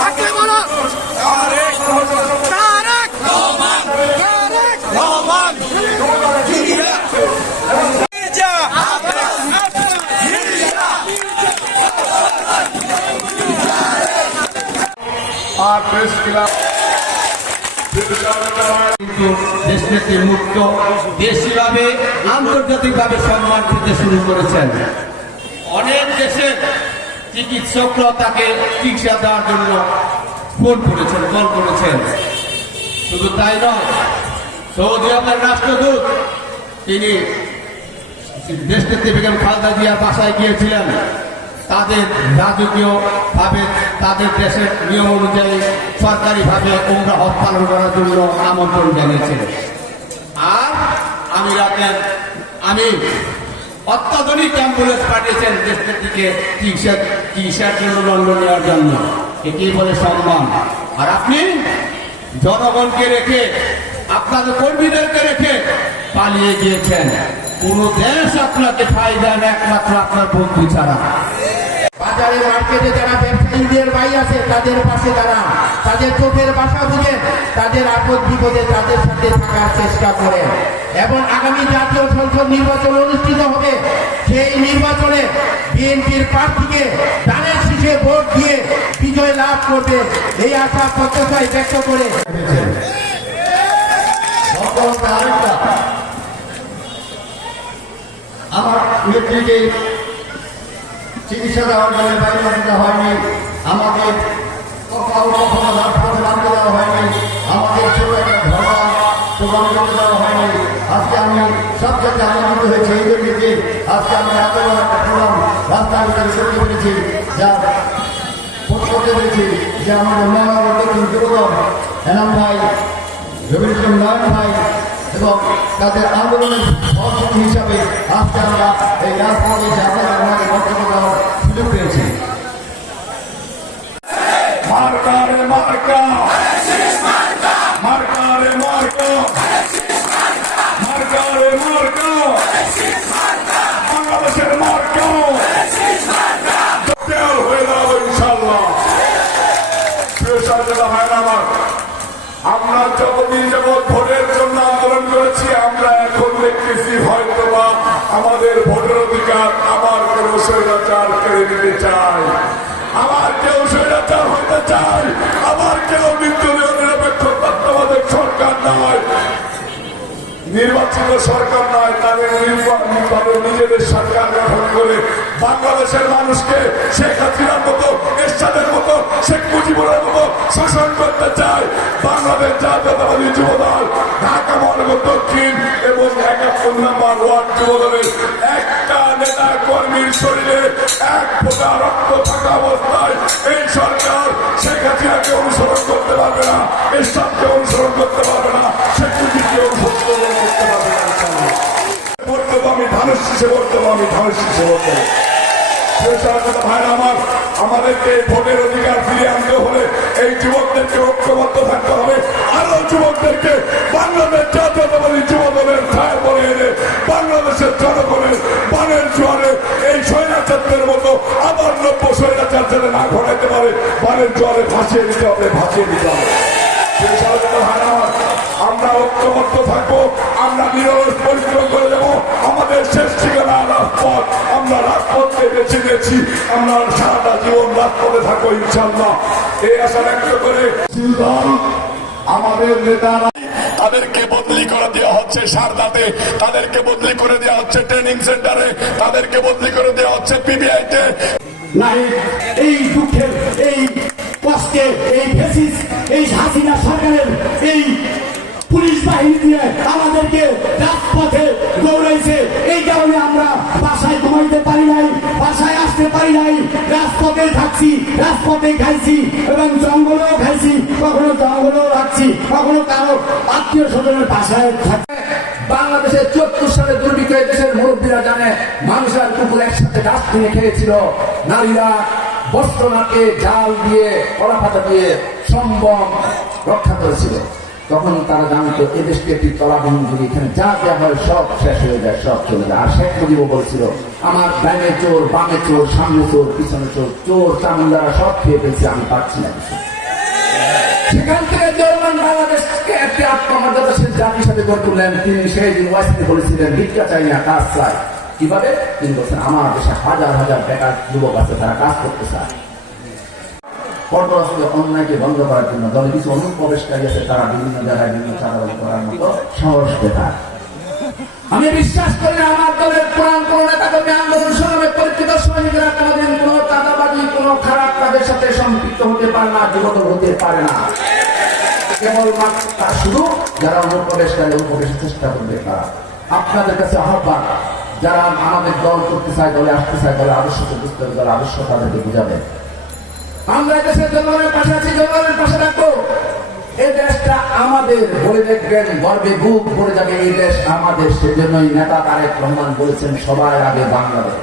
থাকলে আর press club দেশনেত্রী মুক্ত দেশীভাবে আন্তর্জাতিকভাবে সম্মান পেতে শুরু করেছেন। চিকিৎসকরা তাকে চিকিৎসা দেওয়ার জন্য ফোন করেছেন, কল করেছেন। শুধু তাই নয়, সৌদি আরবের রাষ্ট্রদূত, তিনি দেশনেত্রী বেগম খালেদা জিয়ার বাসায় গিয়েছিলেন। তাদের রাজকীয় ভাবে তাদের দেশের নিয়ম অনুযায়ী, সরকারিভাবে ওমরা হজ পালন করার জন্য আমন্ত্রণ জানিয়েছিলেন আর আমি রাতের আমি অত্যাধুনিক অ্যাম্বুলেন্স পাঠিয়েছেন দেশের দিকে চিকিৎসা চিকিৎসার জন্য লন্ডন নেওয়ার জন্য। একেই বলে সম্মান। আর আপনি জনগণকে রেখে আপনাদের কর্মীদেরকে রেখে পালিয়ে গিয়েছেন। কোনো দেশ আপনাকে ফায়দা একমাত্র আপনার বন্ধু ছাড়া। বাজারে মার্কেটে যারা ব্যবসায়ীদের ভাই আছে, তাদের পাশে দাঁড়ান তাদের চোখের ভাষা বুঝেন, তাদের আপদ বিপদে তাদের সাথে থাকার চেষ্টা করেন। এবং আগামী জাতীয় সংসদ নির্বাচন অনুষ্ঠিত হবে। সেই নির্বাচনে বিএনপির প্রার্থীকে দানের শীষে ভোট দিয়ে বিজয় লাভ করবে। এই আশা প্রত্যাশায় ব্যক্ত করে আমার চিকিৎসা দেওয়ার জন্য বাইরে দিতে হয়নি। আমাকে কখনো কখনো হাসপাতালে নামতে দেওয়া হয়নি। আমাদের ছোট একটা ধর্মা প্রদান করতে দেওয়া হয়নি। আজকে আমি সব জায়গায় আনন্দিত হয়েছি এই জন্য আজকে আমি এত বড় একটা প্রোগ্রাম রাস্তার ভিতরে করতে যা করতে পেরেছি যে আমাদের মহানগর দক্ষিণ যুবদল এনাম ভাই রবীন্দ্র নয়ন ভাই এবং তাদের আন্দোলনের সহযোগী হিসাবে আজকে আমরা এই রাজপথে এসে আমাদের বক্তব্য দেওয়ার সুযোগ পেয়েছি। মার্কার মার্কা মার্কারে নির্বাচিত সরকার নয়, তাদের তাদের নিজেদের সরকার গঠন করে বাংলাদেশের মানুষকে শেখ হাসিনার মতো, এরশাদের মতো, শেখ মুজিবুরের মতো শোষণ করতে চায় বাংলাদেশ জাতীয়তাবাদী যুবদল, ঢাকা মহানগর দক্ষিণ এবং একাত্তর নাম্বার ওয়ার্ড যুবদলের একটা নেতা কর্মীর শরীরে এক ফোঁটা রক্ত থাকা অবস্থায় এই সরকার শেখ হাসিনাকে অনুসরণ করতে পারবে না, এরশাদকে অনুসরণ করতে পারবে না। আমি ধানের শীষে বক্তব্য আমি ধানের শীষে বক্তব্য ভাইরা আমার, আমাদেরকে ভোটের অধিকার ফিরিয়ে আনতে হলে এই যুবকদেরকে ঐক্যবদ্ধ থাকতে হবে। আরও যুবকদেরকে বাংলাদেশ জাতীয়তাবাদী যুব দলের ছায় বলে এনে বাংলাদেশের জনগণের বানের জোয়ারে এই স্বৈরাচারদের মতো আবার নব্য স্বৈরাচার না ঘটাইতে পারে, বানের জোয়ারে ভাসিয়ে দিতে হবে, ভাসিয়ে দিতে হবে সেই সহযোগিতা ভাইরা আমার, আমরা ঐক্যবদ্ধ থাকব আমরা নিরলস পরিশ্রম করে যাব। আমাদের শেষ ঠিকানা রাজপথ। আমরা রাজপথকে বেছে নিয়েছি। আমরা সারাটা জীবন রাজপথে থাকব ইনশাল্লাহ এই আশা ব্যক্ত করে আমাদের নেতারা তাদেরকে বদলি করে দেওয়া হচ্ছে সারদাতে। তাদেরকে বদলি করে দেওয়া হচ্ছে ট্রেনিং সেন্টারে তাদেরকে বদলি করে দেওয়া হচ্ছে পিবিআইতে নাই দিয়ে আমাদেরকে রাজপথে দৌড়াইছে। এই কারণে আমরা বাসায় ঘুমাইতে পারি নাই, বাসায় আসতে পারি নাই। রাজপথে থাকছি, রাজপথে খাইছি এবং জঙ্গলেও খাইছি কখনো জঙ্গলেও রাখছি, কখনো কারও আত্মীয় স্বজনের বাসায় থাকছি। বাংলাদেশের চুয়াত্তর সালে দুর্ভিক্ষ দেশের মুরব্বীরা জানে, মানুষের কুকুর একসাথে গাছ কিনে খেয়েছিল। নারীরা বস্ত্রনাকে জাল দিয়ে কলা পাতা দিয়ে সম্ভব রক্ষা করেছিল। তখন তারা জানতো, এ দেশকে একটি তলাবিহীন যুগে এখানে যা যা হয় সব শেষ হয়ে যায়, সব চলে যায়। আর শেখ মুজিবও বলছিল, আমার ডাইনে চোর, বামে চোর, সামনে চোর, পিছনে চোর চোর, চামুন্ডারা সব খেয়ে ফেলছে, আমি পাচ্ছি না সেখান থেকে বাংলাদেশকে একটি আত্মমর্যাদাশীল জাতি হিসাবে গড়ে তুললেন। তিনি সেই দিন ওয়াইসিতে বলেছিলেন, ভিক্ষা চাই না, কাজ কীভাবে? তিনি বলছেন, আমার দেশে হাজার হাজার বেকার যুবক আছে, তারা কাজ করতে চায়। কর্পোরেশনের অন্যায়কে বন্ধ করার জন্য। দলে কিছু অনুপ্রবেশকারী আছে, তারা বিভিন্ন জায়গায় বিভিন্ন চাঁদাবাজি করার মতো সাহস দেখায় আমি বিশ্বাস করি আমার দলের পুরাণ কোন নেতা কর্মী আন্দোলন সংগ্রামে পরিচিত সৈনিকরা কোনদিন কোন চাঁদাবাজি, কোন খারাপ কাজের সাথে সম্পৃক্ত হতে পারে না যুবক হতে পারে না। কেবল তার শুধু যারা অনুপ্রবেশকারী অনুপ্রবেশের চেষ্টা করবে তারা। আপনাদের কাছে আহ্বান, যারা আমাদের দল করতে চায়, দলে আসতে চায়, দলে আদর্শকে বুঝতে হবে দলের আদর্শ তাদেরকে বুঝাবে। আমরা দেশের জনগণের পাশে আছি, জনগণের পাশে থাকব। এই দেশটা আমাদের বলে দেখবেন, গর্বে বুক ভরে যাবে এই দেশ আমাদের। সেজন্যই নেতা তারেক রহমান বলেছেন সবার আগে বাংলাদেশ।